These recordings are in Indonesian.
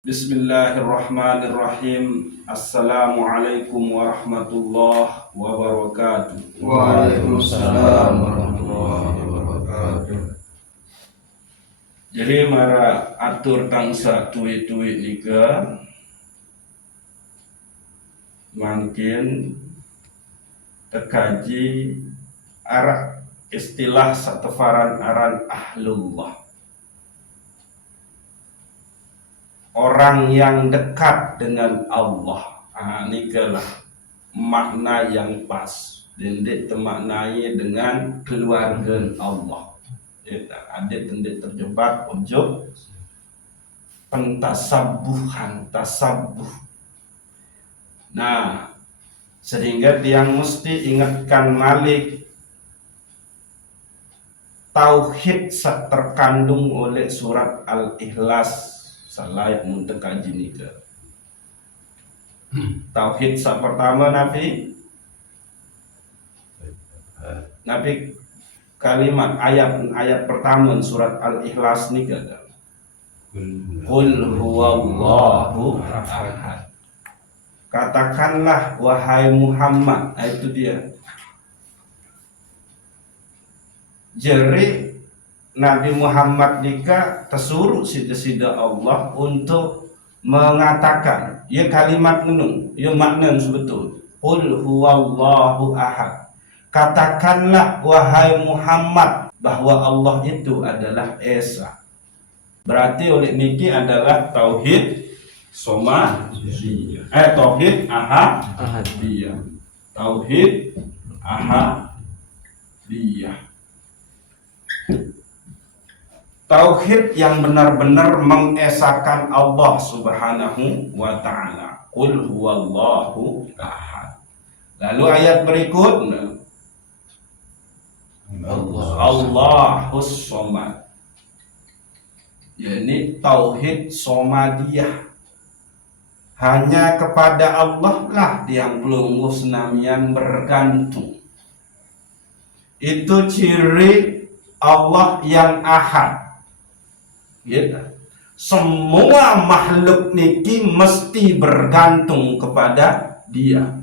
Bismillahirrahmanirrahim. Assalamualaikum warahmatullahi wabarakatuh. Waalaikumsalam warahmatullahi wabarakatuh. Jadi mara atur tangsa tuit-tuit nika mungkin terkaji arah istilah satefaran aran ahlullah, orang yang dekat dengan Allah. Nikalah makna yang pas. Dendek termaknai dengan keluarga Allah. Adik dendek terjebak ujuk pentasabuhan, tasabuh. Nah, sehingga tiang mesti ingatkan Malik tauhid terkandung oleh surat Al-Ikhlas. Salah untuk kaji nika. Tauhid pertama Nabi kalimat ayat pertama surat Al-Ikhlas nika. Qul huwallahu ahad. Katakanlah wahai Muhammad. Itu dia. Jadi Nabi Muhammad nika tersuruh sida-sida Allah untuk mengatakan ya kalimat menung, ya makna sebetul. Qul huwallahu ahad. Katakanlah wahai Muhammad bahwa Allah itu adalah Esa. Berarti oleh niki adalah tauhid somadiyah. Tauhid ahadiyah. Tauhid ahadiyah. Tauhid yang benar-benar mengesakan Allah Subhanahu wa ta'ala. Qul huwallahu ahad. Lalu ayat berikutnya Allahus somad. Ini tauhid somadiyah. Hanya kepada Allah lah yang belum senamian bergantung. Itu ciri Allah yang ahad. Gitu. Semua makhluk niki mesti bergantung kepada Dia.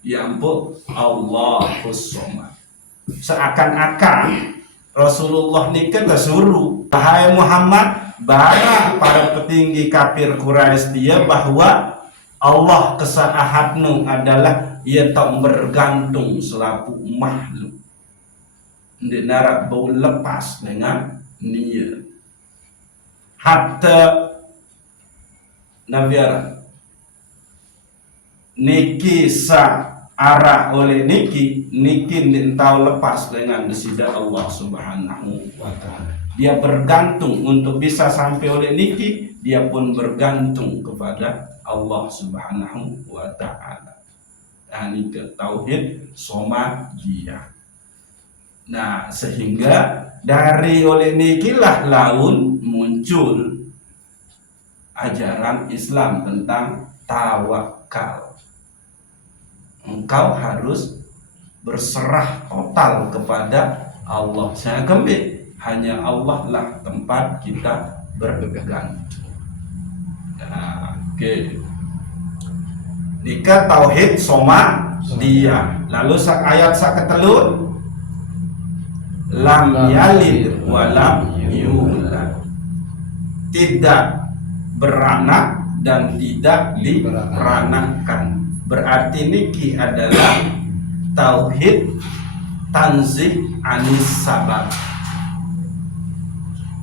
Yaitu Allahus Somad. Seakan-akan Rasulullah niki tersuruh, wahai Muhammad, bara para petinggi kafir Quraisy dia bahwa Allah kesaahadnu adalah ia tak bergantung selaku makhluk. Ndek narak bau lepas dengan niat. Hatta Nabi Arab niki sa arah oleh niki tahu lepas dengan disida Allah Subhanahu wa ta'ala. Dia bergantung untuk bisa sampai oleh niki, dia pun bergantung kepada Allah Subhanahu wa ta'ala. Nah, ini tauhid somadiyah. Nah, sehingga dari oleh nikilah laun muncul ajaran Islam tentang tawakal. Engkau harus berserah total kepada Allah. Saya kembali, hanya Allah lah tempat kita bergantung. Nah, oke. Nika tauhid somadiyah. Lalu ayat ketelut lam yalid wa lam yulad. Tidak beranak dan tidak diperanakkan. Berarti niki adalah tauhid tanzih anis sabab.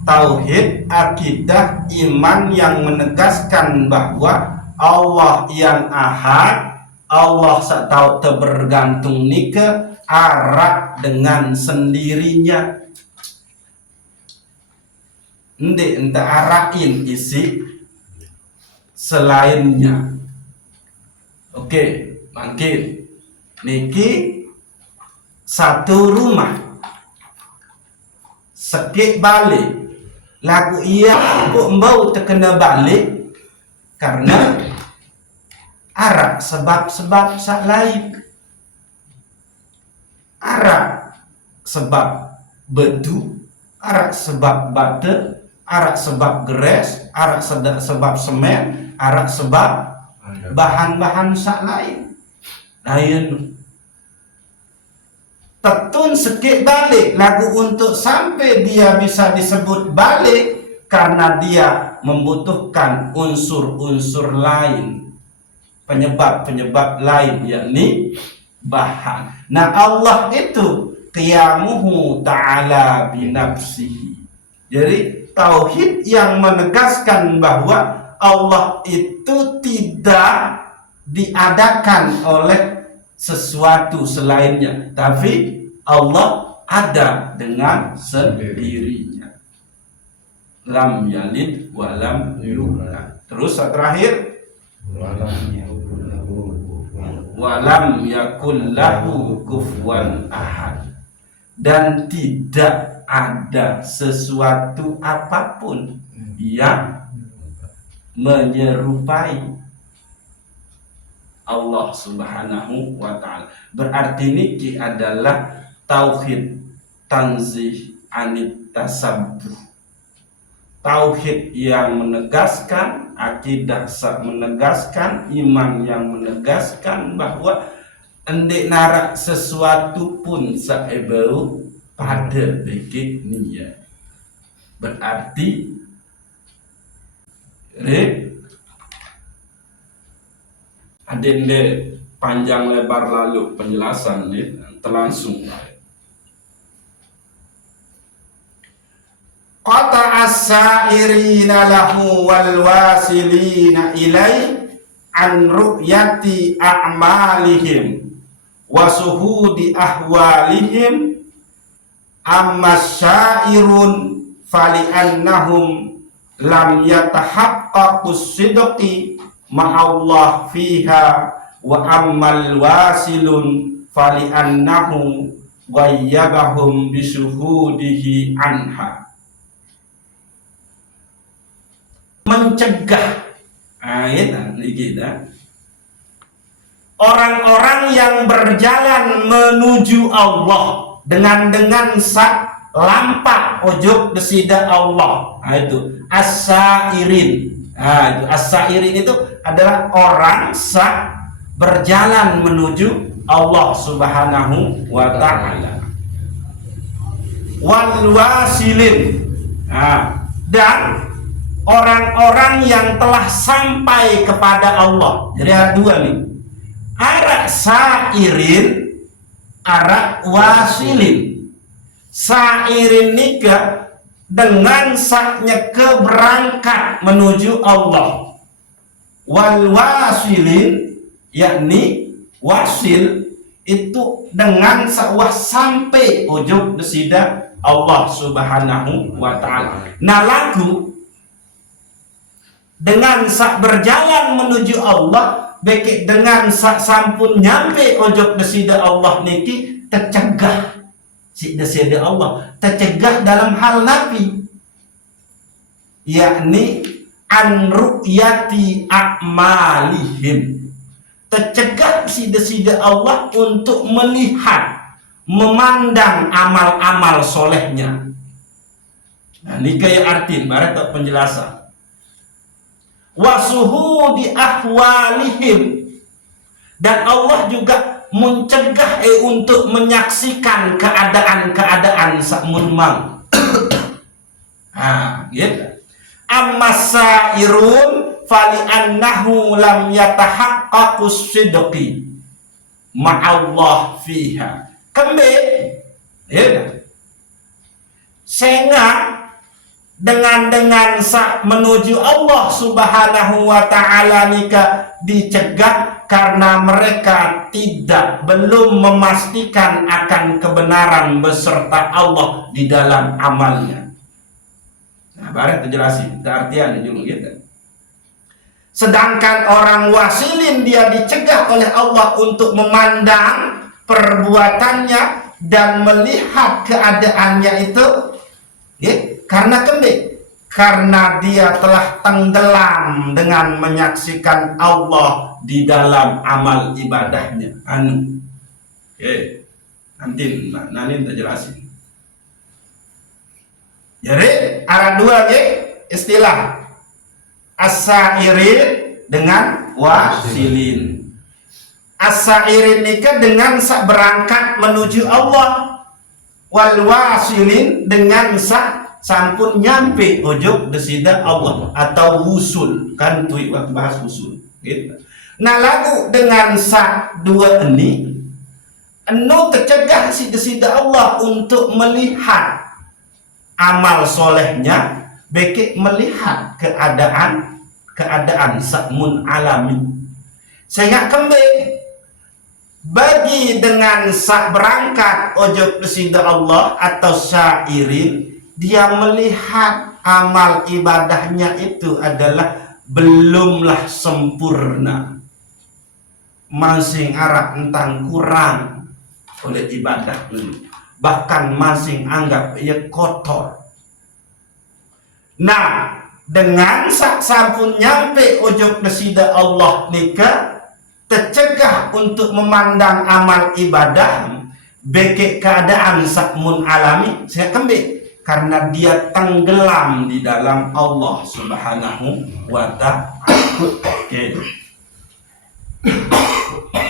Tauhid akidah iman yang menegaskan bahwa Allah yang ahad, Allah tahu terbergantung nika arah dengan sendirinya. Entah arahin isi selainnya. Oke, makin niki satu rumah sekik balik lagu iya kok mbau terkena balik karena arah sebab-sebab sak lain. Arah sebab bedu, arah sebab bata, arak sebab geres, arak sebab semen, arak sebab bahan-bahan sak lain. Lain tetun sikit balik lagu untuk sampai dia bisa disebut balik, karena dia membutuhkan unsur-unsur lain, penyebab-penyebab lain, yakni bahan. Nah, Allah itu qiyamuhu ta'ala binafsihi. Jadi tauhid yang menegaskan bahwa Allah itu tidak diadakan oleh sesuatu selainnya, tapi Allah ada dengan sendirinya. Lam yalid wa lam yulad. Terus terakhir, wa lam yakul lahu kufuwan ahad. Dan tidak ada sesuatu apapun yang menyerupai Allah Subhanahu wa ta'ala. Berarti niki adalah tauhid tanzih anit tasabbuh. Tauhid yang menegaskan, akidah menegaskan, iman yang menegaskan bahwa endek narak sesuatu pun saebau pada beki niat. Berarti adende panjang lebar lalu penjelasan ini terlangsung. Qata as-sa'irina lahu wal wasilina ilai an ru'yati a'malihim wa suhudi ahwalihim, amma syairun fali annahum lam yatahaqqaqus sidqi ma'allah fiha, wa ammal wasilun fali annahu ghayyabahum bisuhudihi anha. Mencegah orang-orang yang berjalan menuju Allah dengan sak lampak ojok desida Allah. Itu as-sairin. As-sairin itu adalah orang sak berjalan menuju Allah Subhanahu wa ta'ala. Wal wasilin, dan orang-orang yang telah sampai kepada Allah. Jadi ada dua nih, arak sairin, arak wasilin. Sairin nikah dengan saknya keberangkat menuju Allah. Wal wasilin, yakni wasil itu dengan sawah sampai ujung desida Allah Subhanahu wa ta'ala. Nah, lagu dengan sak berjalan menuju Allah, baik dengan sak sampun nyampe ojok desida Allah niki tercegah si desida Allah, tercegah dalam hal nabi, yakni an ru'yati a'malihim, tercegah si desida Allah untuk melihat, memandang amal-amal solehnya. Nah, ini kayak arti barat penjelasan. Wasuhu di ahwalihim, dan Allah juga mencegah untuk menyaksikan keadaan-keadaan sakmunmang. Gitu. Ammasairun fali annahu lam yatahaqqaqus sidqi ma'allah fiha. Kembe, ya. Sehingga dengan menuju Allah Subhanahu wa ta'ala nika dicegah karena mereka belum memastikan akan kebenaran beserta Allah di dalam amalnya. Nah, baru dijelasin artian dulu gitu. Sedangkan orang wasilin dia dicegah oleh Allah untuk memandang perbuatannya dan melihat keadaannya itu, ya, karena dia telah tenggelam dengan menyaksikan Allah di dalam amal ibadahnya. Nanti tak jelasin. Jadi ada dua istilah as-sairin dengan wasilin. As-sairin nikah dengan sak berangkat menuju Allah, wal wasilin dengan sak sampun nyampe ujung desida Allah atau wusul, kan tuh waktu bahas wusul gitu. Nah lagu dengan sak dua ini anu tercegah si desida Allah untuk melihat amal solehnya, beke melihat keadaan sakmun alami. Sehingga kembali bagi dengan sak berangkat ojo desida Allah atau syairin, dia melihat amal ibadahnya itu adalah belumlah sempurna, masing arah entang kurang oleh ibadah ini, bahkan masing anggap ia kotor. Nah, dengan sak sampun nyampe ujung desida Allah nikah tercegah untuk memandang amal ibadah beke keadaan sakmun alami, saya kembali karena dia tenggelam di dalam Allah Subhanahu wa ta'ala. Okay.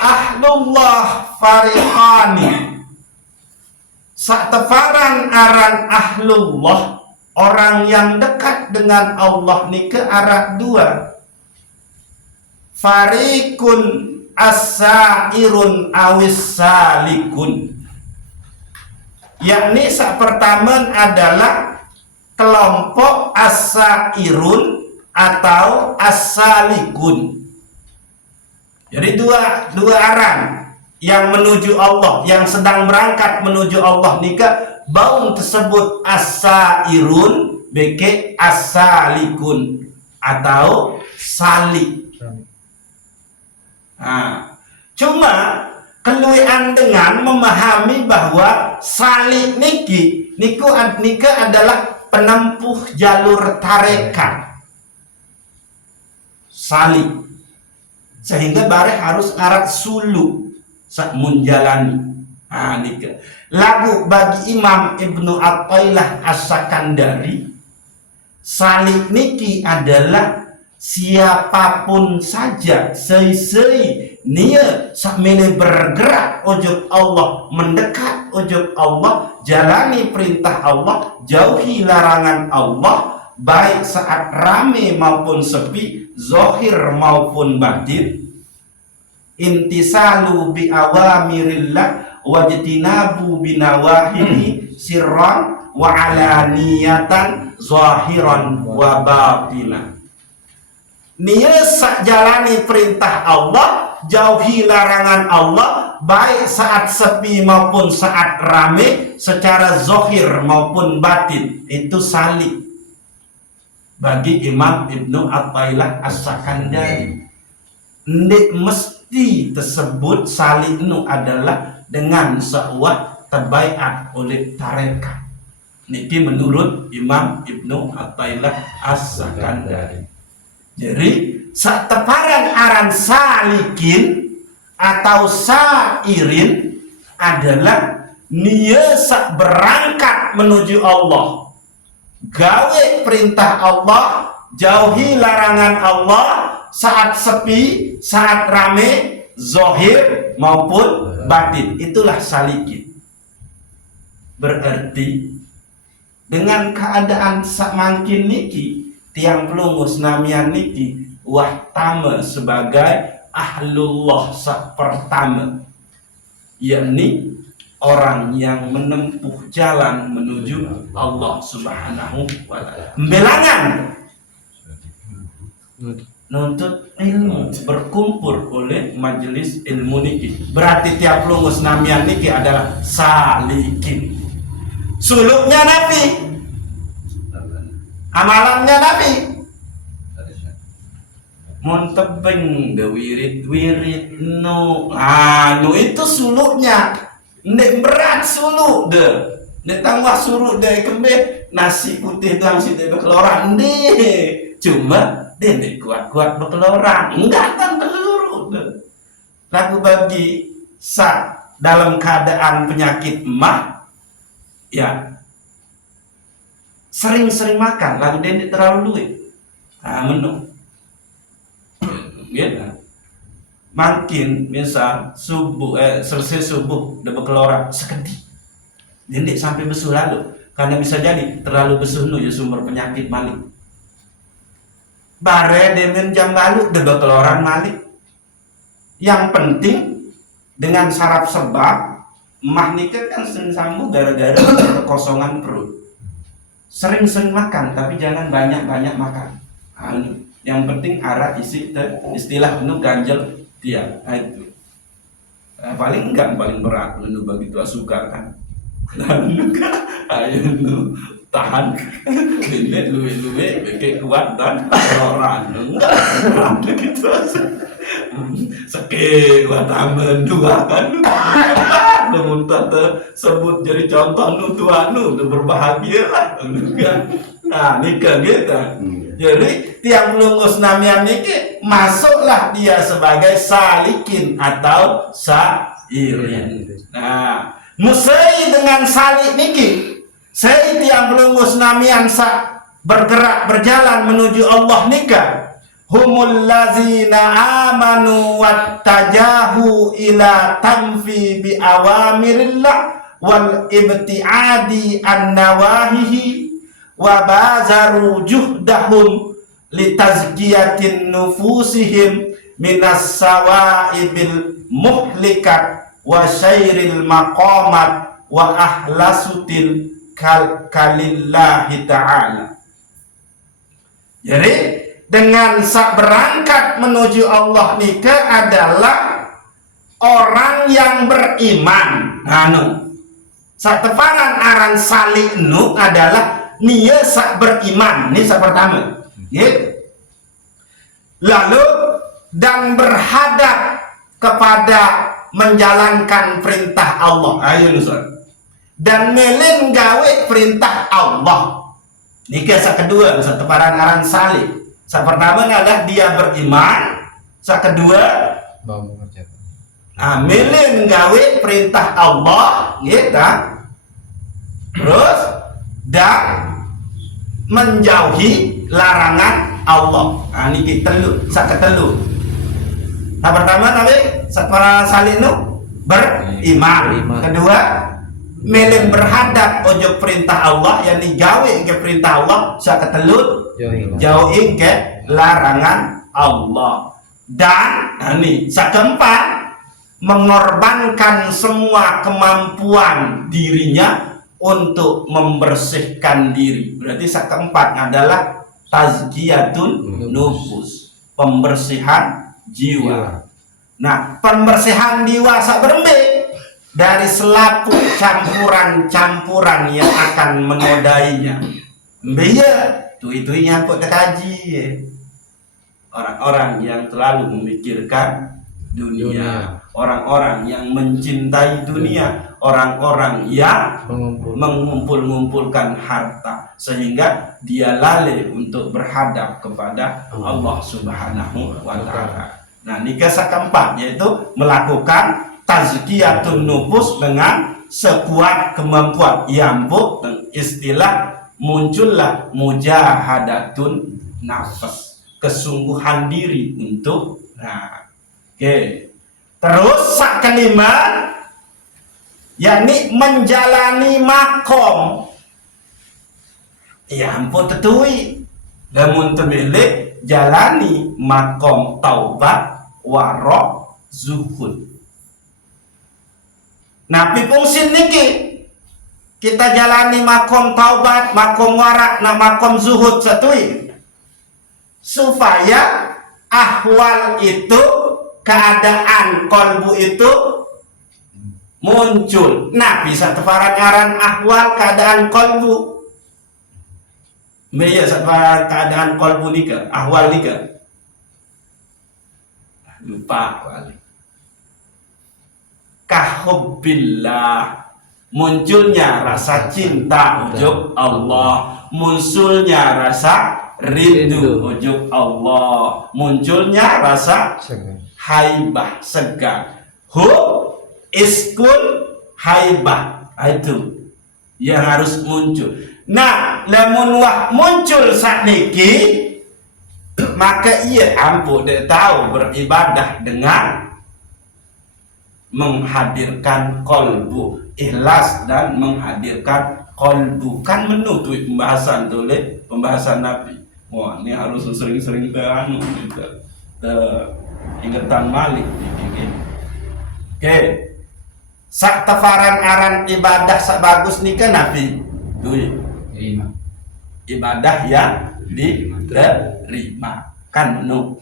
Ahlullah fariqani, sak tefaran aran ahlullah, orang yang dekat dengan Allah ni ke arah dua. Farikun as-sairun awis salikun, yakni sak pertama adalah kelompok as-sairun atau as-salikun. Jadi dua arah yang menuju Allah, yang sedang berangkat menuju Allah nikah baum tersebut as-sairun beke as-salikun atau salik. Nah, cuma keluian dengan memahami bahwa salik niku adalah penempuh jalur tarekat salik, sehingga bare harus ngarat suluk sak munjalani. Nah, nika lagu bagi Imam Ibnu Athaillah As-Sakandari, salik niki adalah siapapun saja sei nia sakmene bergerak ujub Allah, mendekat ujub Allah, jalani perintah Allah, jauhi larangan Allah, baik saat rame maupun sepi, zahir maupun batin, intisalu bi awamirillah wajtinabu binawahihi sirran wa alaniyatan zahiran wa batinan. Nia sak jalani perintah Allah, jauhi larangan Allah, baik saat sepi maupun saat rame, secara zahir maupun batin. Itu salik bagi Imam Ibnu Athaillah As-Sakandari. Ndik mesti tersebut salik nu adalah dengan sebuah terbaiat oleh tarekat. Niki menurut Imam Ibnu Athaillah As-Sakandari. Jadi teparan aran salikin atau sairin adalah nia sak berangkat menuju Allah, gawe perintah Allah, jauhi larangan Allah, saat sepi, saat rame, zahir maupun batin. Itulah salikin. Berarti dengan keadaan sak mangkin niki, tiang pelungus namian niki wahtama sebagai ahlullah sak pertama, yakni orang yang menempuh jalan menuju Allah Subhanahu wa ta'ala. Belangan nuntut ilmu, berkumpul oleh majelis ilmu niki. Berarti tiap pelungus namian niki adalah salikin. Suluknya Nabi, amalannya Nabi, montebeng de wirid no, anu itu suluknya. Ndek berat suluk de, ndek tambah suruk de kembe nasi putih dalam situ bekeloran de, cuma de ndek kuat-kuat bekeloran, enggak kan bersuruk de. Lagu bagi saat dalam keadaan penyakit emah, ya sering-sering makan lalu dia tidak terlalu duit. Menung gitu. Makin misal selesai subuh udah berkeluar sekedi dia sampai besuh lalu, karena bisa jadi terlalu besuh nu ya sumber penyakit malik. Bare dengan jam lalu udah berkeluaran malik. Yang penting dengan saraf sebab mah nikah kan sering sambung gara-gara kekosongan perut. Sering-sering makan tapi jangan banyak-banyak makan. Yang penting arah isi istilah itu ganjel dia itu. Paling berat itu begitu suka kan. Ayo nu tahan ini luwe kayak kuat dan orang enggak gitu sakit watamen dua kan namun tante sebut jadi contoh nu tua nu berbahagia lah kan. Nah nikah gitu. Jadi tiang lungus namian niki masuklah dia sebagai salikin atau sairin. Nah musai dengan salik niki saya tiang lungus namian bergerak berjalan menuju Allah nikah. Humul lazina amanu wattajahu ila tanfi bi awamirillah wal ibtiadi an nawahihi wa bazaru juhdahum litazkiyatin nufusihim minas sawaibil muhlikat wa syairil maqamat wa ahlasutil kalillahi ta'ala. Jadi dengan berangkat menuju Allah nikah adalah orang yang beriman. Teparan aran salik nu adalah nia beriman. Ini pertama. Lalu dan berhadap kepada menjalankan perintah Allah. Ayo Nusrat. Dan melin gawe perintah Allah. Nikah kedua, teparan aran salik. Pertama adalah dia beriman. Kedua, melin gawe perintah Allah, gitu. Terus dan menjauhi larangan Allah. Niki telu, ketelu. Pertama nabi seteparan salik nu beriman. Kedua melin berhadap ojo perintah Allah, yakni gawe ke perintah Allah. Ketelut jauhin ke larangan Allah. Dan ini keempat mengorbankan semua kemampuan dirinya untuk membersihkan diri. Berarti keempat adalah tazkiyatun nufus, pembersihan jiwa. Nah, pembersihan jiwa berembe dari selaput campuran-campuran yang akan menodainya. Biar itu nyangkut kaji. Orang-orang yang terlalu memikirkan dunia, orang-orang yang mencintai dunia, orang-orang yang mengumpulkan harta sehingga dia lalai untuk berhadap kepada Allah Subhanahu wa ta'ala. Nah, nikah keempat yaitu melakukan tazkiyatun nufus dengan sekuat kemampuan. Yampu istilah muncullah mujahadatun nafas, kesungguhan diri untuk Terus kelima yakni menjalani makom. Yampu tetui lamun temilik jalani makom taubat warok zuhud. Nah, fungsi niki kita jalani makom taubat, makom warak, makom zuhud setui supaya ahwal itu, keadaan kolbu itu muncul. Nah, bisa teparan aran ahwal keadaan kolbu. Meya teparan keadaan kolbu nika, ahwal nika. Lupa kali. Kahubbillah, munculnya rasa cinta ujub Allah, munculnya rasa rindu ujub Allah, munculnya rasa haibah segan. Iskun haibah, itu yang harus muncul. Nah, lamun wah muncul sakniki maka ia ampuh dia tahu beribadah dengan menghadirkan kolbu, ikhlas dan menghadirkan kolbu. Kan menutup pembahasan tulis pembahasan Nabi. Wah, ini harus sering-sering ingatan Malik. Oke. Sak tafaran aran ibadah sak bagus nih kan Nabi. Tuh. Ibadah yang diterima kan no.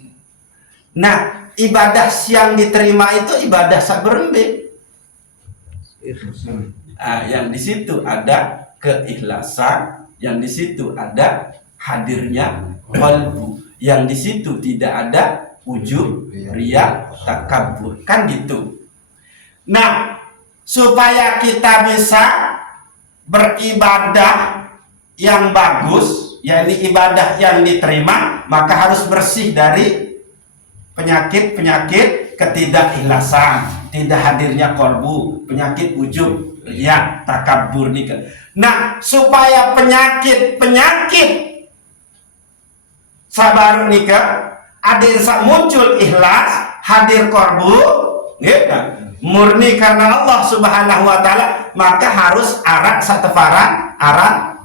Nah, ibadah yang diterima itu ibadah sak berembe. Yang di situ ada keikhlasan, yang di situ ada hadirnya qalbu, yang di situ tidak ada ujub, riya, takabur, kan gitu. Nah, supaya kita bisa beribadah yang bagus, yakni ibadah yang diterima, maka harus bersih dari penyakit-penyakit ketidakikhlasan, tidak hadirnya kolbu, penyakit ujub, riya, takabur nikah. Nah, supaya penyakit sabar nikah hadir muncul ikhlas, hadir kolbu, gitu. Murni karena Allah Subhanahu wa taala, maka harus arat satefaran arat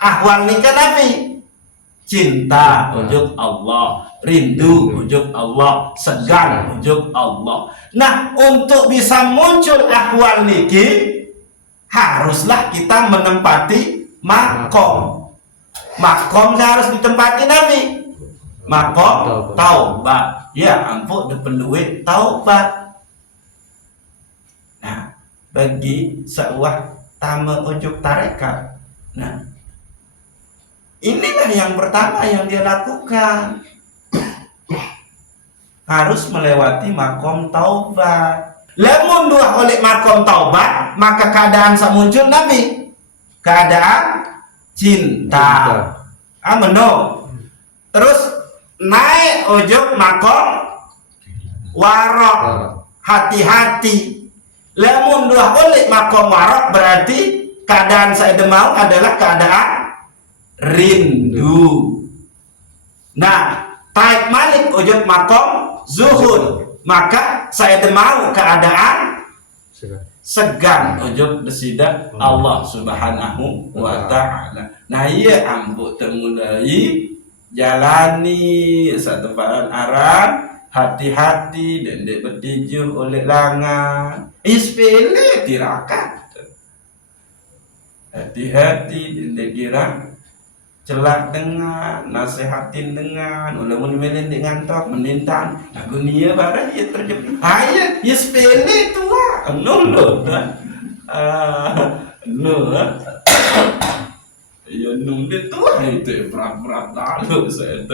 ahwal nikah Nabi. Cinta ujub Allah, rindu ujub Allah, segan ujub Allah. Nah, untuk bisa muncul ahwal niki haruslah kita menempati makom. Makom harus ditempati Nabi. Makom taubat. Ya ampun dipenuhi taubat. Nah, bagi sebuah tamu ujuk tarekat. Nah, inilah yang pertama yang dia lakukan. Harus melewati makom taubat. Lamun dua oleh makom taubat, maka keadaan muncul Nabi. Keadaan cinta. Ameno. Terus naik ujuk makom warok, hati-hati. Lamun dua oleh makom warok berarti keadaan saya demau adalah keadaan rindu. Nah, taik malik ujuk makom zuhud, maka saya demau keadaan segan ujuk desida Allah Subhanahu wa ta'ala. Nah, iya ambu temulai jalani satu paran aran, hati-hati dan dek bertijuh oleh langan. Ispele tirakat. Hati-hati dan dek kira celak dengan, nasihatin dengan, ulamun melen dengan tok menintang. Aku nia barang ia terjebak. Ayat ispele tua. Nolo dah. Ya nunggu tuh itu berat-berat lalu saya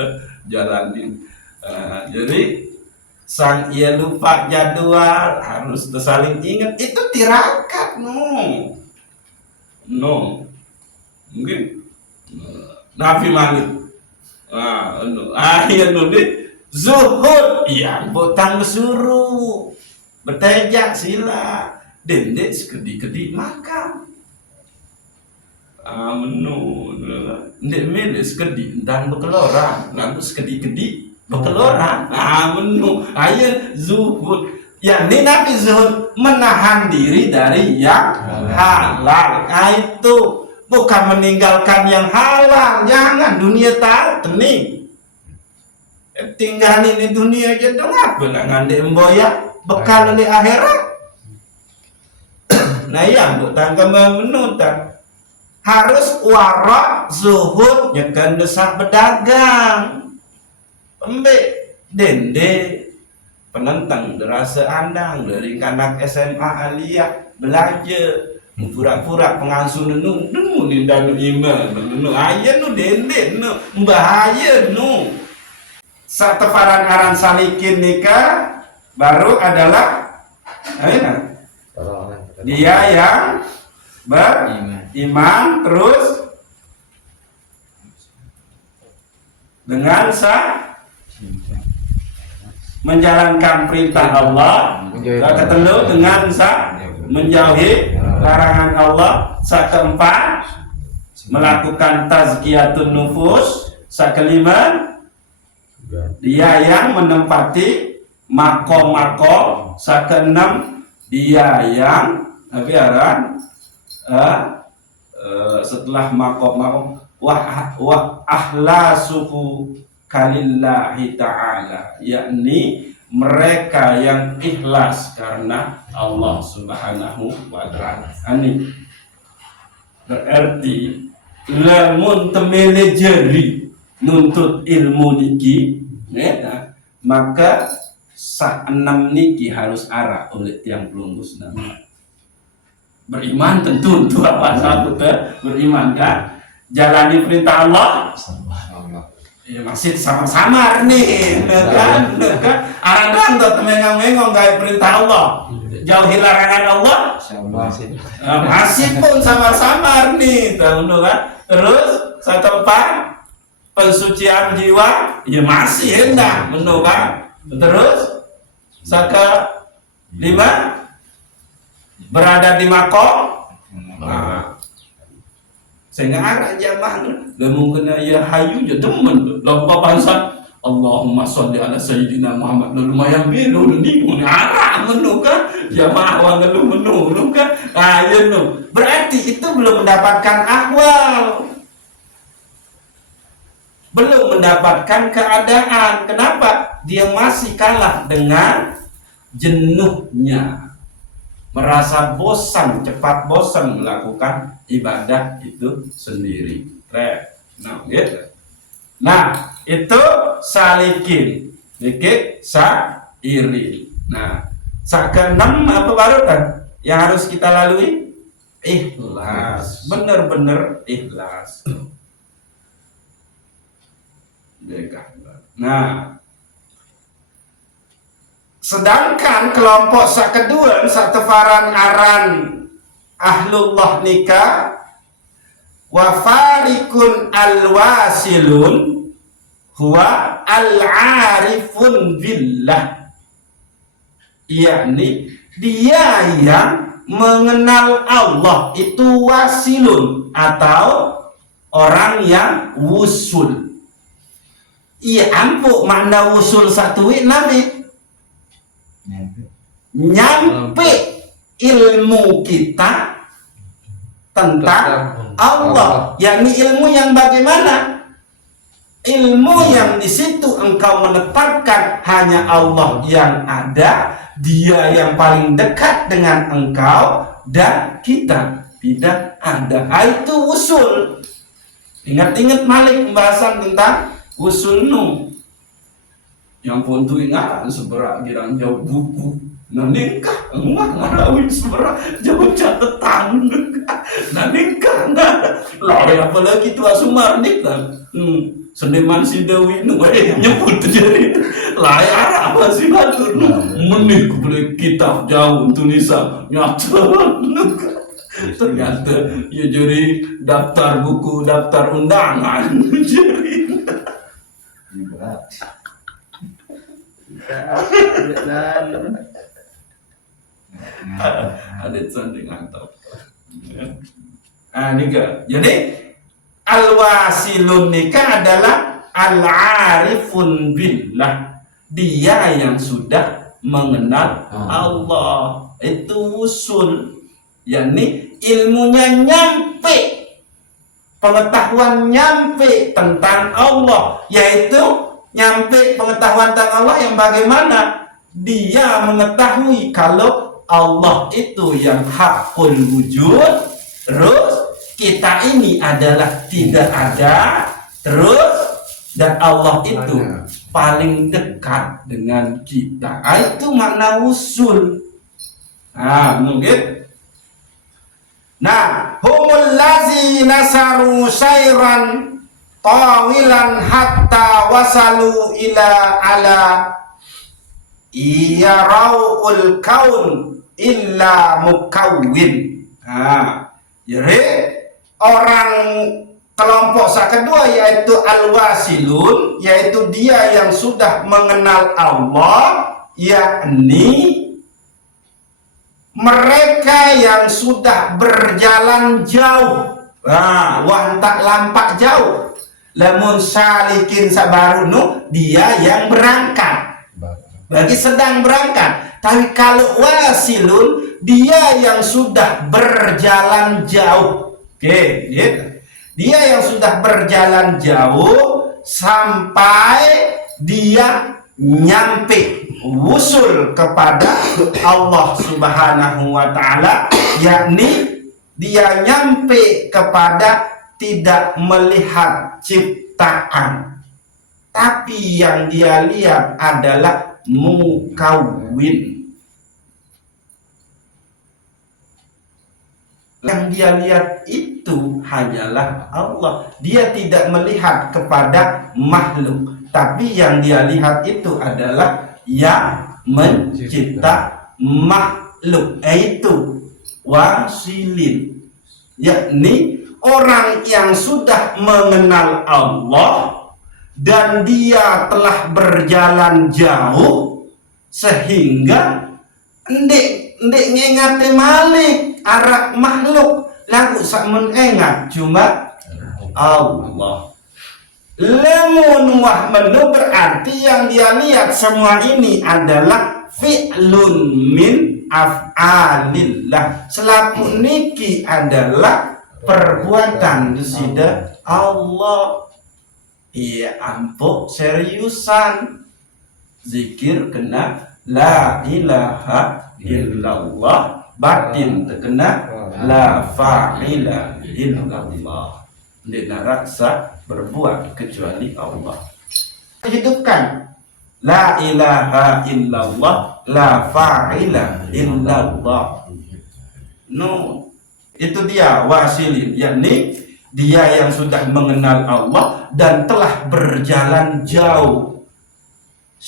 jalanin. Jadi sang ia lupa jadwal harus saling ingat itu tirakat no mungkin Nabi Malik akhir nulis zuhud iya botang besuruh bertejak sila dendek sekedi-kedi makam ndek mele sekedi dan bekeloran lalu sekedi-kedi bekeloran ayen zuhud yang ini Nabi zuhud menahan diri dari yang halal. Itu bukan meninggalkan yang halal, jangan dunia tahu nih tinggal di dunia aja dong apa nak ngandek emboya bekal di akhirat. Nah yang bukan menuntut harus warak zuhud nyekan desak berdagang pembek dende penentang derasa andang dari anak SMA Aliyah belajar pura-pura pengasuh nenu nindanu ima nenu ayen nu dende nu bahaya nu satefaran aran salikin nikah baru adalah dia yang beriman terus dengan menjalankan perintah Allah, ketelu dengan menjauhi larangan Allah. Keempat melakukan tazkiyatun nufus. Sakelima, dia yang menempati makom-makom. Sakeenam, dia yang setelah makom-makom wa ahlasuhu kalillahi ta'ala, yakni mereka yang ikhlas karena Allah Subhanahu wa ta'ala. Ini berarti lamun temelejeri nuntut ilmu niki, ya, maka sak enam niki harus arah oleh tiang pelunggus nama. Beriman tentu untuk apa satu beriman kan, jalani perintah Allah. Ya, masih sama-sama nih, kan? Arang tuh temengang-mengong gaya perintah Allah, jauhi larangan Allah. Masih pun sama-sama nih, tahu kan? Terus satu tempat pensucian jiwa, ya masih hendak mendoa. Terus lima berada di makom. Sehingga arah jamaah mungkin ya hayu ya temen lomba bangsa Allahumma sholli ala sayyidina Muhammad lumayan biru ni mun arah menuka jamaah wa ngelu menuka ayeun berarti itu belum mendapatkan ahwal, belum mendapatkan keadaan. Kenapa? Dia masih kalah dengan jenuhnya, merasa bosan, cepat bosan melakukan ibadah itu sendiri. Nah, gitu. Nah, itu salikin, dikit sairi. Nah, sakeenam apa baru kan yang harus kita lalui? Ikhlas, benar-benar ikhlas. Nah, sedangkan kelompok kedua satefaran aran ahlullah nikah wa farikun alwasilun huwa al-arifun billah, yakni dia yang mengenal Allah, itu wasilun atau orang yang wusul. Iya ampun, makna usul satu nabi nyampe ilmu kita tentang Allah, yakni ilmu yang bagaimana? Ilmu yang di situ engkau menetapkan hanya Allah yang ada, dia yang paling dekat dengan engkau dan kita tidak ada. Itu usul. Ingat-ingat Malik pembahasan tentang usul nu yang pun tu ingat seberak girang jauh buku nanikah enggak ngarawin seberak jauh catatan nanikah enggak lain apalagi tu asumar nikah sendeman si Dewi nu nyebut jadi lain arah apa sih batur menik boleh kitab jauh tulisan nyata ternyata ya jadi daftar buku daftar undangan jadi berat. Ada something mantap. Nika. Jadi al-wasilun nikah adalah al-arifun billah. Dia yang sudah mengenal Allah. Itu usul. yakni ilmunya nyampe, pengetahuan nyampe tentang Allah, yaitu nyampe pengetahuan tentang Allah yang bagaimana dia mengetahui kalau Allah itu yang hakul wujud, terus kita ini adalah tidak ada, terus dan Allah itu paling dekat dengan kita. Itu makna usul. Mungkin. Nah, humul lazi nasaru syairan tawilan hatta wasalu ila ala iyaraul kaun illa mukawwin. Jadi orang kelompok kedua yaitu al-wasilun, yaitu dia yang sudah mengenal Allah, yakni mereka yang sudah berjalan jauh. Wah tak lampak jauh. Lamun salikin sabarunu dia yang berangkat. Bagi sedang berangkat. Tapi kalau wasilun dia yang sudah berjalan jauh. Oke, gitu. Dia yang sudah berjalan jauh sampai dia nyampe wusul kepada Allah Subhanahu wa taala, yakni dia nyampe kepada tidak melihat ciptaan, tapi yang dia lihat adalah mukawwin. Yang dia lihat itu hanyalah Allah. Dia tidak melihat kepada makhluk, tapi yang dia lihat itu adalah yang mencipta makhluk, yaitu wasilin, yakni orang yang sudah mengenal Allah dan dia telah berjalan jauh sehingga ndek ngingate malik arah makhluk lagu sak menengat cuma Allah. Lemun wah menu berarti yang dia lihat semua ini adalah fi'lun min af'alillah. Selaku niki adalah perbuatan desida Allah. Iya ampun seriusan zikir kena la ilaha illallah, batin terkena la fa'ila illallah. Tidak raksa berbuat kecuali Allah. Hidupkan la ilaha illallah, la fa'ila illallah. No, itu dia wasilin, yakni dia yang sudah mengenal Allah dan telah berjalan jauh.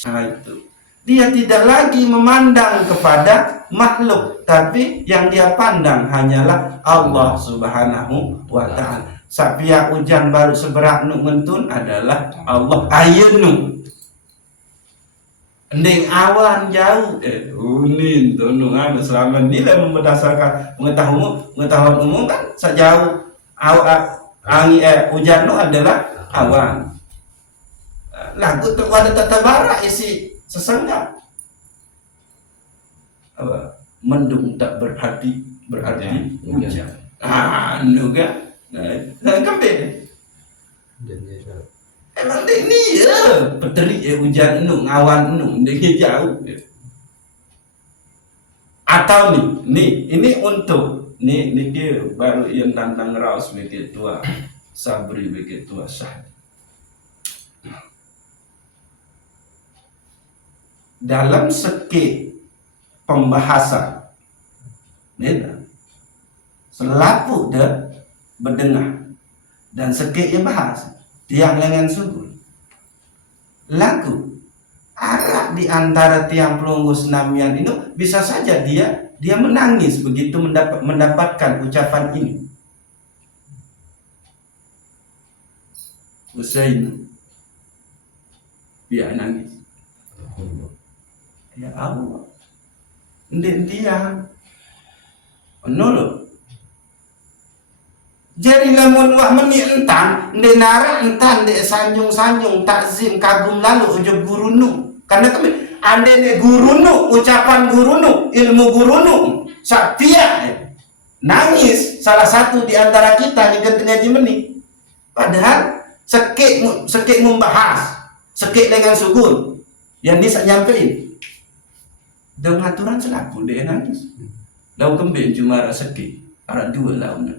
Nah itu, dia tidak lagi memandang kepada makhluk, tapi yang dia pandang hanyalah Allah Subhanahu wa ta'ala. Sapia hujan baru seberak nu ngentun adalah Allah ayenu. Ndeng awan jauh unin tunung anu selama nilai berdasarkan pengetahuan umum kan sejauh angin hujan nu adalah awan. Lagu tu ada tata bara isi sesenggak. Apa? Mendung tak berarti hujan. Anu kan. Nah, kembali. Emang ini ya peteri hujan nu ngawan nu dia jauh. Atau nih ini untuk nih dia baru yang tantang raus begitu tua sabri begitu tua sah. Dalam segi pembahasan nih selaku de berdengar dan sekiranya bahas tiang lengan subur lagu arah di antara tiang pelunggu senamian itu bisa saja dia menangis begitu mendapatkan ucapan ini. Usain dia nangis, ya Allah ndek tiang menolak. Jadi lamun wah meni entan ndek nara entan ndek sanjung takzim kagum lalu ujub gurunu. Karena kami ande ne gurunu, ucapan gurunu, ilmu gurunu sapia nangis salah satu di antara kita yang ngaji meni. Padahal sekek membahas, sekek dengan sugun yang bisa nyampein. Dengan aturan selaku dia nangis. Lau kembali cuma sekek, ada dua launnya.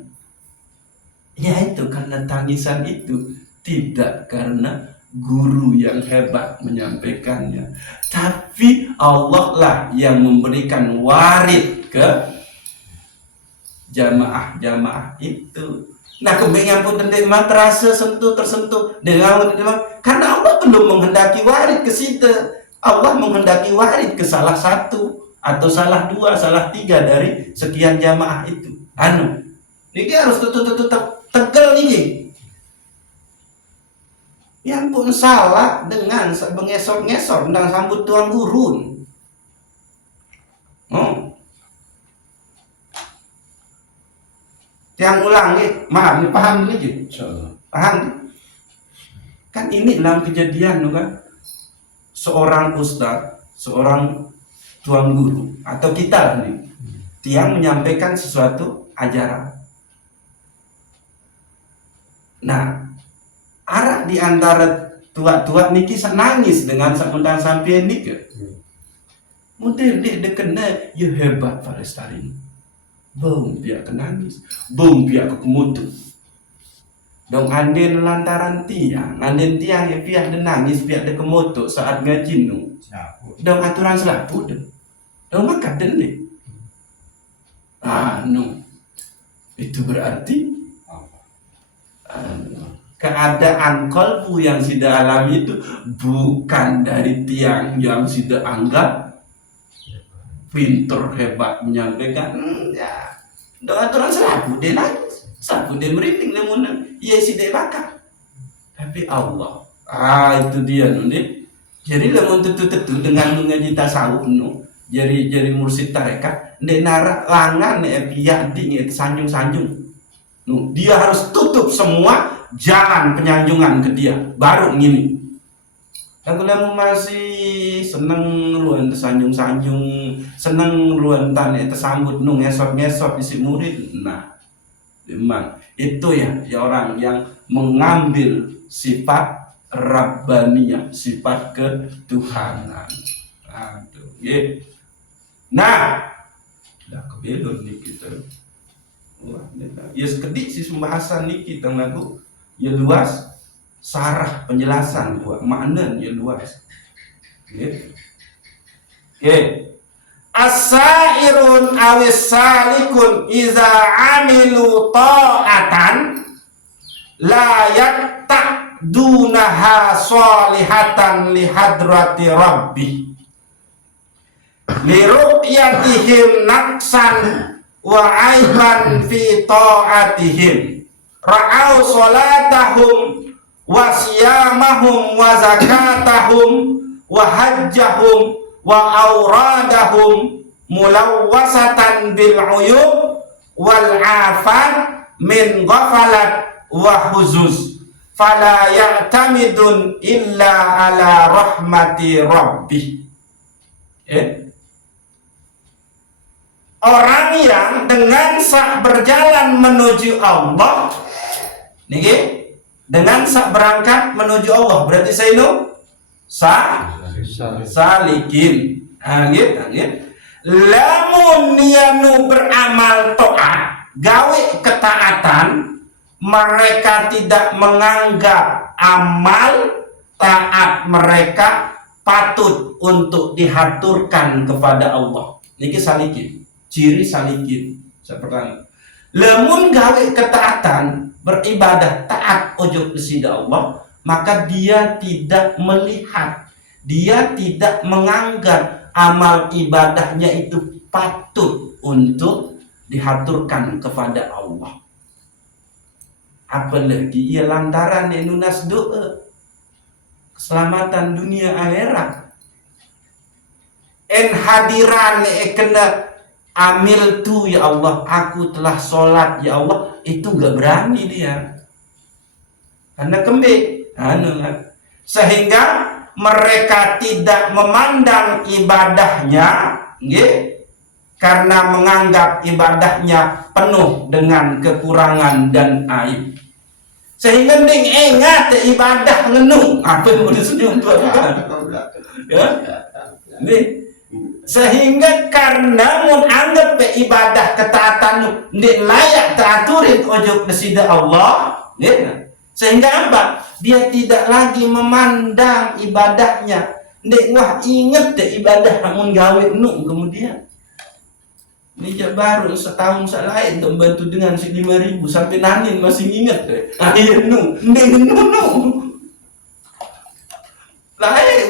Ya itu karena tangisan itu tidak karena guru yang hebat menyampaikannya, tapi Allah lah yang memberikan warid ke jamaah itu. Nah kemudian pun tendek terasa tersentuh dengan karena Allah belum menghendaki warid ke situ. Allah menghendaki warid ke salah satu atau salah dua, salah tiga dari sekian jamaah itu. Ini harus tetap tegel nih. Yang pun salah dengan bengesor-ngesor dan sambut tuang gurun. Tiang ulang maaf, ini paham ini juga. Insyaallah. Paham? Kan ini dalam kejadian kan, seorang ustaz, seorang tuan guru atau kita nih, tiang menyampaikan sesuatu ajaran. Nah, arah di antara tua-tua niki nangis dengan sampean sampean niki. Mungkin dia kena ya hebat Palestina. Bom pihak nangis, bom pihak kemutu. Dong anden lantaran tiang, anden tiang ya pihak nangis pihak de kemutu saat ngaji nu. Dong aturan selapu dong. Dong makan dene. Itu berarti keadaan kolbu yang sudah alami itu bukan dari tiang yang sudah anggap pinter hebat menyampaikan. Ya, doa aturan selaku dia nangis, selaku dia merinding namun iya si dia bakar. Tapi Allah, itu dia nih. Jadi lamun tetu dengan mengaji tasawuf jadi mursid tarekat, dia narak langan pihak di sanjung-sanjung. Dia harus tutup semua jalan penyanjungan ke dia, baru gini. Aku masih seneng luan tersanjung-sanjung, seneng luan tanya tersambut ngesot-ngesot isi murid. Nah, memang itu ya orang yang mengambil sifat Rabbaniyah, sifat ketuhanan. Aduh, ya. Nah, dah kebelon nih kita. Wah, ya sekedik sih pembahasan nih kita lagu, ya luas. Sarah penjelasan buat makna ya luas. As-sairun awis salikun iza amilu ta'atan la yakta'dunaha salihatan lihadrati rabbi liru'yatihim naqsan wa aiban fi ta'atihim ra'au salatahum wa siyamahum wa zakatahum wa hajjahum wa auradahum mulawwasatan bil uyub wal afat min ghafalat wa huzuz fala ya'tamidun illa ala rahmati rabbih. Orang yang dengan berjalan menuju Allah niki dengan berangkat menuju Allah berarti saya salikin. Lamun nianu beramal taat, gawe ketaatan, mereka tidak menganggap amal taat mereka patut untuk dihaturkan kepada Allah. Niki salikin, ciri salikin. Seperti lamun gawe ketaatan, beribadah taat ujug kesida Allah, maka dia tidak melihat, dia tidak menganggap amal ibadahnya itu patut untuk dihaturkan kepada Allah. Apalagi ia lantaran nunas doa keselamatan dunia akhirat. En hadiran kena amil tu ya Allah, aku telah sholat ya Allah, itu nggak berani dia. Karena sehingga mereka tidak memandang ibadahnya, karena menganggap ibadahnya penuh dengan kekurangan dan aib. Sehingga ding ingat ibadah ngenuh apa yang boleh senyum tuan ya? Sehingga karena menganggap ibadah ketaatan ndik layak teraturin ujug kesida Allah, sehingga apa? Dia tidak lagi memandang ibadahnya. Ndik wah inget deh ibadah namun gawe nu kemudian. Ini baru setahun lain untuk bantu dengan 5.000 sampai nanin masih inget deh. Akhir nu, nu.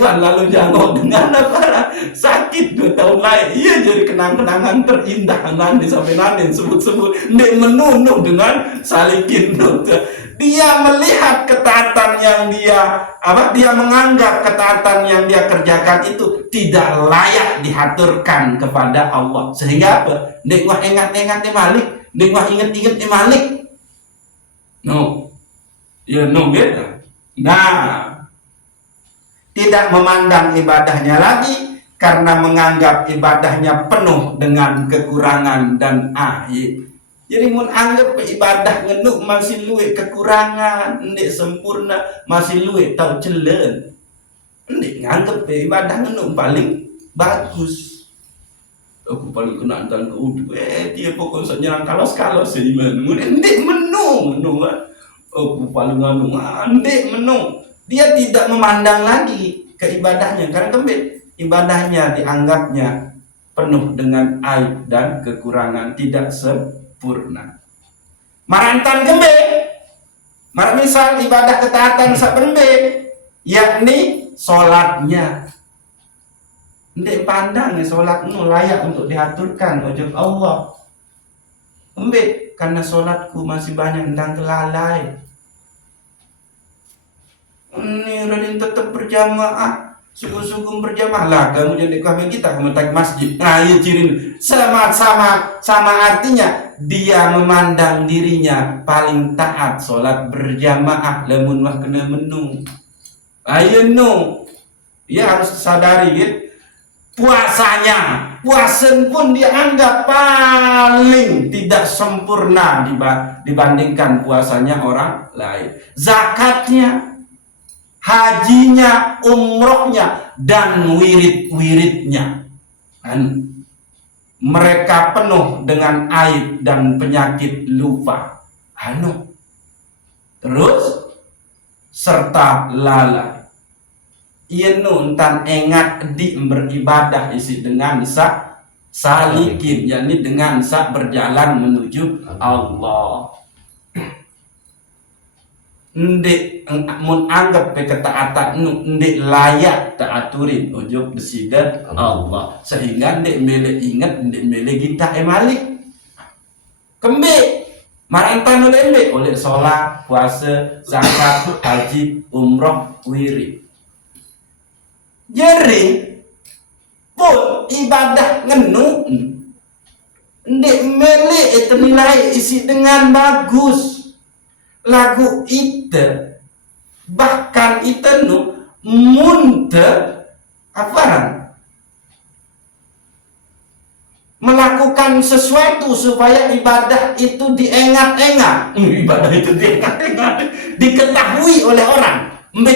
Lalu jangan dengan apa sakit 2 tahun lain. Iya jadi kenang-kenangan terindah nanti sampai nanin sebut-sebut. Ndik menunuh dengan salikin. Dia melihat ketaatan yang dia menganggap ketaatan yang dia kerjakan itu tidak layak dihaturkan kepada Allah. Sehingga apa? Ndek wah ingat-ingat malik Ndek wah inget-inget Malik. No. Ya no beda. Nah, tidak memandang ibadahnya lagi karena menganggap ibadahnya penuh dengan kekurangan dan aib. Jadi mun anggap ibadah ngenuk masih luwe kekurangan, ndek sempurna, masih luwe tau celen. Ndek nganggap ibadah ngenuk paling bagus. Aku paling kena dan udah dia pokoknya nyerang kalos sih man. Ndek menu aku paling nganu ndek menu. Dia tidak memandang lagi ke ibadahnya karena ibadahnya dianggapnya penuh dengan aib dan kekurangan, tidak sempurna. Marantan gembe, misal ibadah ketaatan sabrembe, yakni sholatnya. Ndek pandang sholat layak untuk diaturkan ojok Allah. Embe karena sholatku masih banyak dan kelalai. Ini radin tetap berjamaah, suku-suku berjamaah lah. Kamu jadi kami kita kamu tak masjid. Nah, ya cirin sama artinya dia memandang dirinya paling taat sholat berjamaah. Lemun mah kena menu. Ayo no, ya harus sadari gitu. Puasan pun dia anggap paling tidak sempurna dibandingkan puasanya orang lain. Zakatnya, hajinya, umrohnya, dan wirid-wiridnya. Mereka penuh dengan aib dan penyakit lupa. Terus serta lalai. Ia nuntan engat di beribadah isi dengan salikin, yakni dengan berjalan menuju Allah. Ndek mun anggap ketaatan ndek layak taaturin ujug desida Allah, sehingga ndek mele ingat ndek mele kita Malik kembe marantan oleh sholat, puasa, zakat, haji, umroh, wirid. Jadi pun ibadah ngenu ndek mele itu nilai isi dengan bagus. Lagu itu bahkan itu munte afaran melakukan sesuatu supaya ibadah itu diengat-engat. Ibadah itu diengat-engat, diketahui oleh orang. Ambil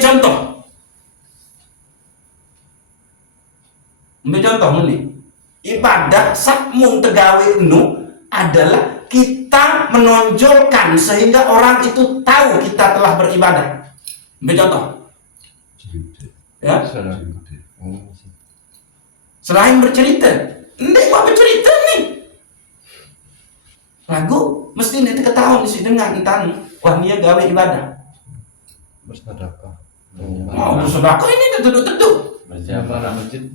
contoh ini ibadah sakmun tegawe nu adalah kita menonjolkan sehingga orang itu tahu kita telah beribadah. Ambil contoh ya, selain bercerita, ndek kok bercerita nih lagu mesti nanti ketahuan isi dengan entan wah dia gawe ibadah bersedekah. Bersedekah ini tentu Berjamaah masjid.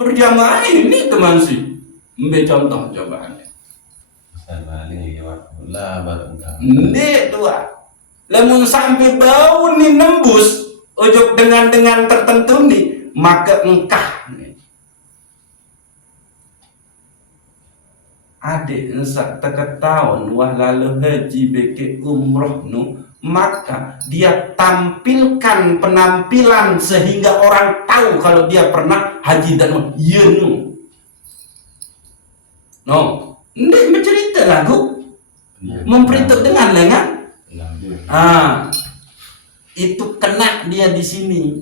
Berjamaah ini teman sih. Ambil contoh cobaannya. Ndek tua. Lamun sampai bau nih nembus ujung dengan tertentu nih, maka engkah nih. Adik ensak teketaun wah lalu haji beke umroh nu, maka dia tampilkan penampilan sehingga orang tahu kalau dia pernah haji dan iya nu. No, ndek bercerita lagu, memperhitung dengan lengan. Itu kena dia di sini.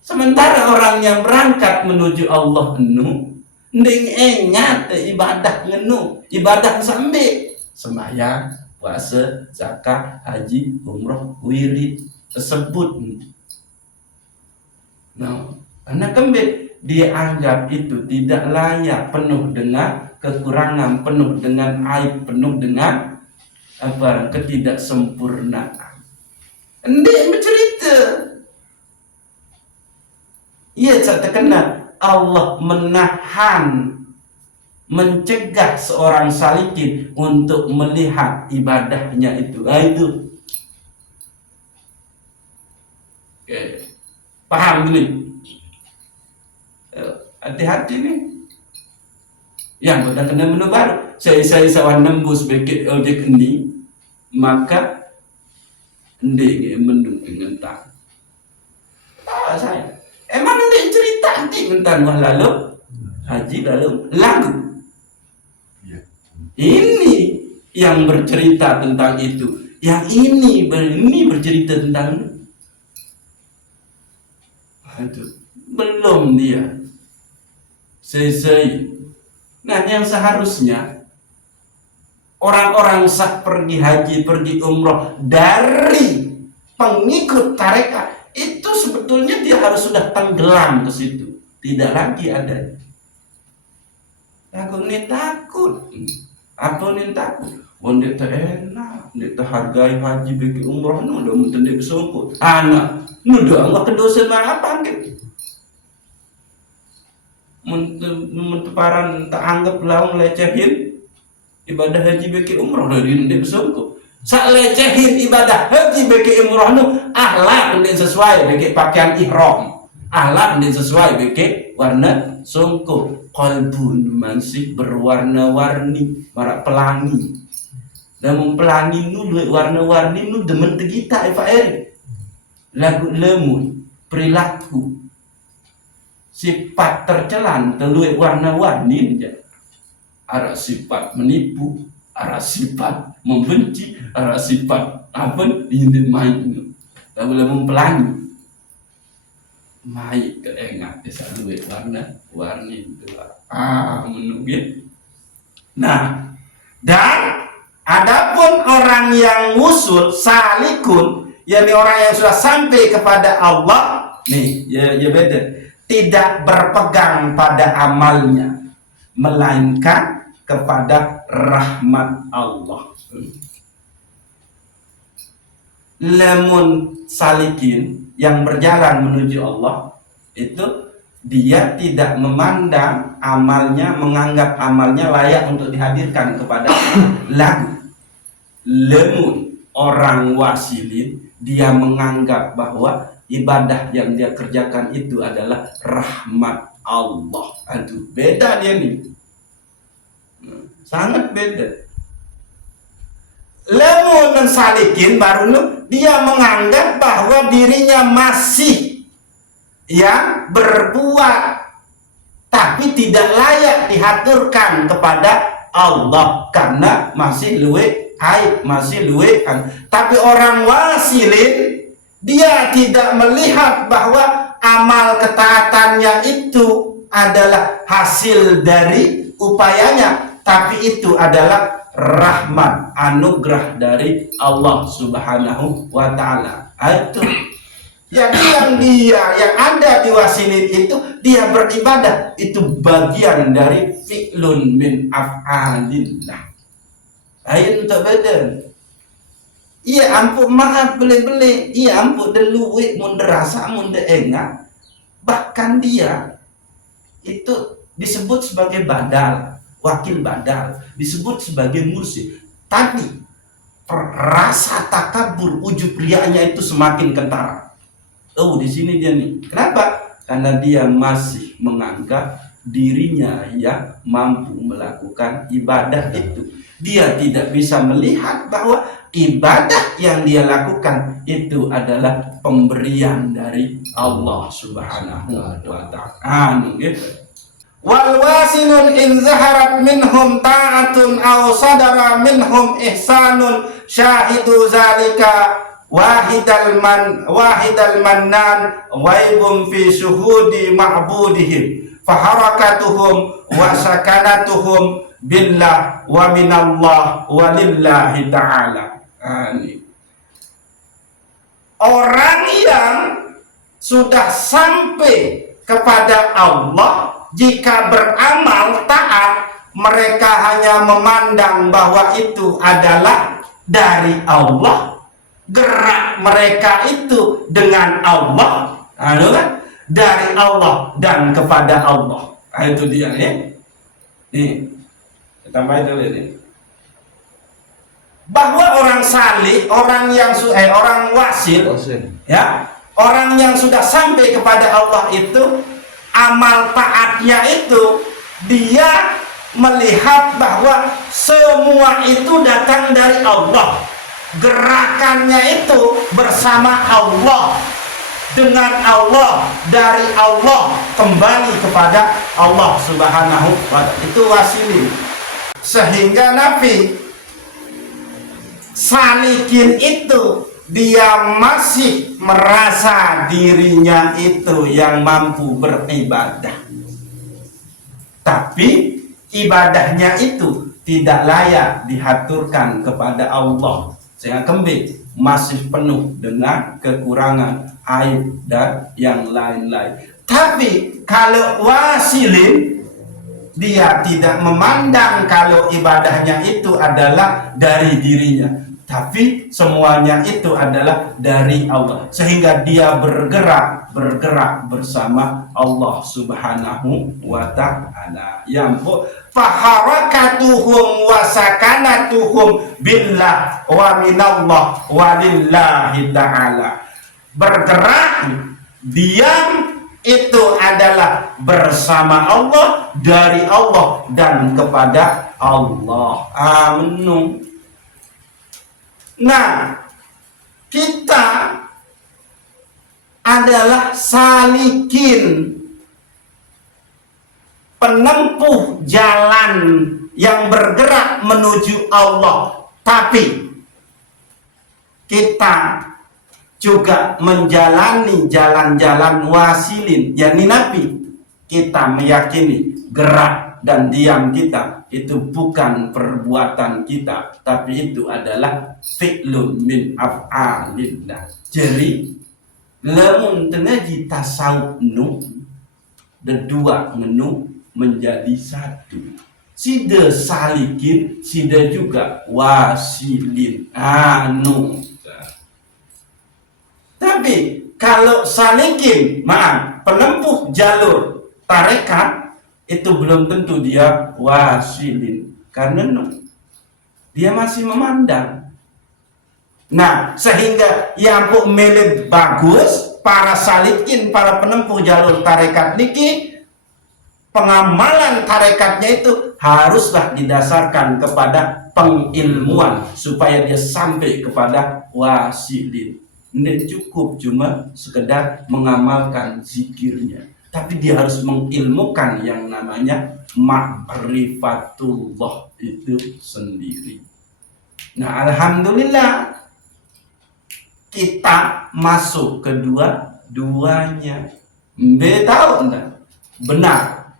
Sementara orang yang berangkat menuju Allah nu, ndek ingat ibadah ngenu, ibadah sampai sembahyang, puasa, zakat, haji, umroh, wirid tersebut. Nah, karena dia anggap itu tidak layak, penuh dengan kekurangan, penuh dengan aib, penuh dengan ketidaksempurnaan. Ndek bercerita, ia tak terkena Allah mencegah seorang salikin untuk melihat ibadahnya itu. Itu. Oke. Paham ini? Hati-hati nih. Yang udah kena menu baru. saya sawan nembus beki ojek ini, maka ndek mendung ngentak. Saya emang ndek cerita nanti ngentan wah lalu haji lalu lagu. Ini yang bercerita tentang itu. Yang ini bercerita tentang itu. Belum dia selesai. Nah, yang seharusnya orang-orang sah pergi haji, pergi umroh dari pengikut tarekat itu sebetulnya dia harus sudah tenggelam ke situ, tidak lagi ada. Aku nih takut, apa nih takut? Wonde tak enak, ndek tak hargai haji bagi umroh nu udah mungkin ndek songkot. Anak, nu udah enggak kedosa apa gitu. Menteparan tak anggap laung lecehin ibadah haji bagi umroh dari ndek songkot. Sak lecehin ibadah haji bagi umroh nu akhlak ndek sesuai bagi pakaian ihram. Akhlak ndek sesuai bagi warna songkot. Qalbun masih berwarna-warni, marak pelangi. Dan pelangi nu warna-warni nu demen kita Pak Eri. Lagu lemu, perilaku, sifat tercelan telui warna-warni aja. Arah sifat menipu, arah sifat membenci, arah sifat apa ingin main nu. Lagu lemu pelangi. Mai keengat desa duit warna-warni itu. Menunggu. Nah, dan adapun orang yang wusul salikun, yakni orang yang sudah sampai kepada Allah, nih ya beda, tidak berpegang pada amalnya, melainkan kepada rahmat Allah. Lemun salikin yang berjalan menuju Allah itu dia tidak memandang amalnya, menganggap amalnya layak untuk dihadirkan kepada lagu. Lemun orang wasilin, dia menganggap bahwa ibadah yang dia kerjakan itu adalah rahmat Allah. Aduh, beda dia nih. Sangat beda. Lemun dan salikin baru dia menganggap bahwa dirinya masih yang berbuat tapi tidak layak dihaturkan kepada Allah karena masih luwe aib, masih luwe. Tapi orang wasilin dia tidak melihat bahwa amal ketaatannya itu adalah hasil dari upayanya, tapi itu adalah rahmat, anugerah dari Allah Subhanahu wa Ta'ala. Itu jadi yang ada di wasilin itu dia beribadah, itu bagian dari fi'lun min af'alillah. Ayo untuk badan. Iya ampun maaf beli-beli, iya ampun deluwe mun derasa mun enggak. Bahkan dia itu disebut sebagai badal, wakil badal, disebut sebagai mursyid. Tapi rasa takabur, ujub riaknya itu semakin kentara. Oh, di sini dia nih. Kenapa? Karena dia masih menganggap dirinya yang mampu melakukan ibadah itu. Dia tidak bisa melihat bahwa ibadah yang dia lakukan itu adalah pemberian dari Allah Subhanahu wa Ta'ala. Gitu. Wal wasilun in zaharat minhum ta'atun aw sadara minhum ihsanun syahidu zalika wahidal mannan waibum fi syuhudi ma'budihim faharakatuhum wa sakanatuhum billah wa minallah walillahi ta'ala. Orang yang sudah sampai kepada Allah jika beramal taat, mereka hanya memandang bahwa itu adalah dari Allah. Gerak mereka itu dengan Allah, dari Allah dan kepada Allah. Itu dia ya. Nih, tambah itu nih. Bahwa orang salih, orang yang orang wasil, ya, orang yang sudah sampai kepada Allah itu amal taatnya itu dia melihat bahwa semua itu datang dari Allah. Gerakannya itu bersama Allah, dengan Allah, dari Allah, kembali kepada Allah Subhanahu wa ta'ala. Itu wasilin. Sehingga Nabi salikin itu dia masih merasa dirinya itu yang mampu beribadah, tapi ibadahnya itu tidak layak dihaturkan kepada Allah, sehingga kembali masih penuh dengan kekurangan, aib dan yang lain-lain. Tapi kalau wasilin, dia tidak memandang kalau ibadahnya itu adalah dari dirinya, tapi semuanya itu adalah dari Allah, sehingga dia bergerak bersama Allah Subhanahu wa ta'ala. Yang faharakatuhum wa sakanatuhum billah wa minallah wa lillahi ta'ala. Bergerak, diam, itu adalah bersama Allah, dari Allah, dan kepada Allah. Amin. Nah, kita adalah salikin, penempuh jalan yang bergerak menuju Allah, tapi kita juga menjalani jalan-jalan wasilin, yakni Nabi. Kita meyakini gerak dan diam kita itu bukan perbuatan kita, tapi itu adalah fi'lun min af'alillah. Jadi lamun tenaji tasawuf nu dedua ngenu menjadi satu. Sida salikin, sida juga wasilin. Anu. Tapi kalau salikin, maaf, penempuh jalur tarekat, itu belum tentu dia wasilin, karena dia masih memandang. Nah, sehingga yang milih bagus para salikin, para penempuh jalur tarekat niki, pengamalan tarekatnya itu haruslah didasarkan kepada pengilmuan supaya dia sampai kepada wasilin. Tidak cukup cuma sekedar mengamalkan zikirnya, tapi dia harus mengilmukan yang namanya ma'rifatullah itu sendiri. Nah, alhamdulillah kita masuk kedua-duanya. Tahu enggak? Benar,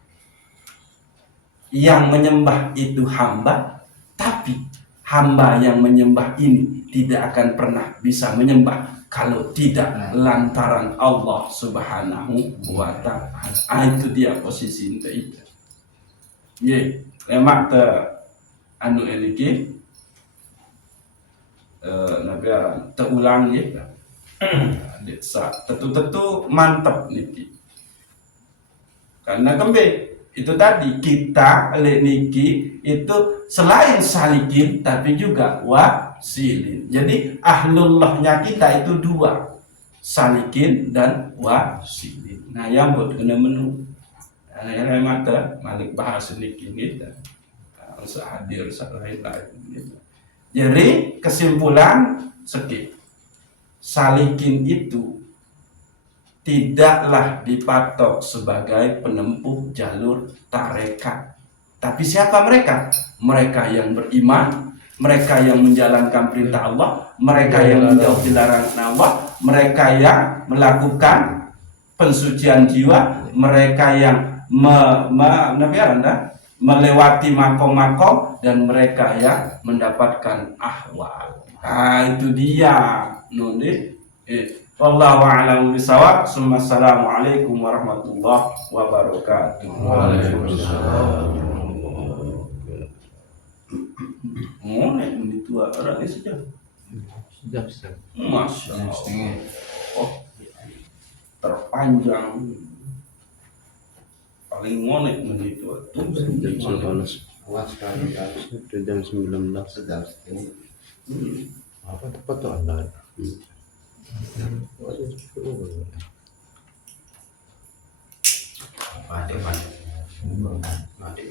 yang menyembah itu hamba, tapi hamba yang menyembah ini tidak akan pernah bisa menyembah kalau tidak lantaran Allah Subhanahu wa ta'ala. Itu dia posisi itu. Ye, lemak te anu eliki nabi teulang ye. Desa tetu mantap niki. Karena kembe itu tadi kita niki itu selain salikin tapi juga wasilin. Jadi ahlullahnya kita itu dua, salikin dan wasilin. Nah, yang buat kena menu. Nah, yang mata malik bahas niki kita usah hadir lain-lain gitu. Jadi kesimpulan sedikit, salikin itu tidaklah dipatok sebagai penempuh jalur tarekat. Tapi siapa mereka? Mereka yang beriman, mereka yang menjalankan perintah Allah, mereka yang menjauhi larangan Allah, mereka yang melakukan pensucian jiwa, mereka yang melewati makom-makom, dan mereka yang mendapatkan ahwal. Nah, itu dia. Wallahu a'lam bishawab. Assalamualaikum warahmatullahi wabarakatuh. Waalaikumsalam. Ini tua orang ini sudah. Masya Allah. Oh, terpanjang. Paling ngonek begitu. Jam 19 sudah. Apa tepat tuh Anda? Mati.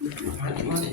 Mati, mati,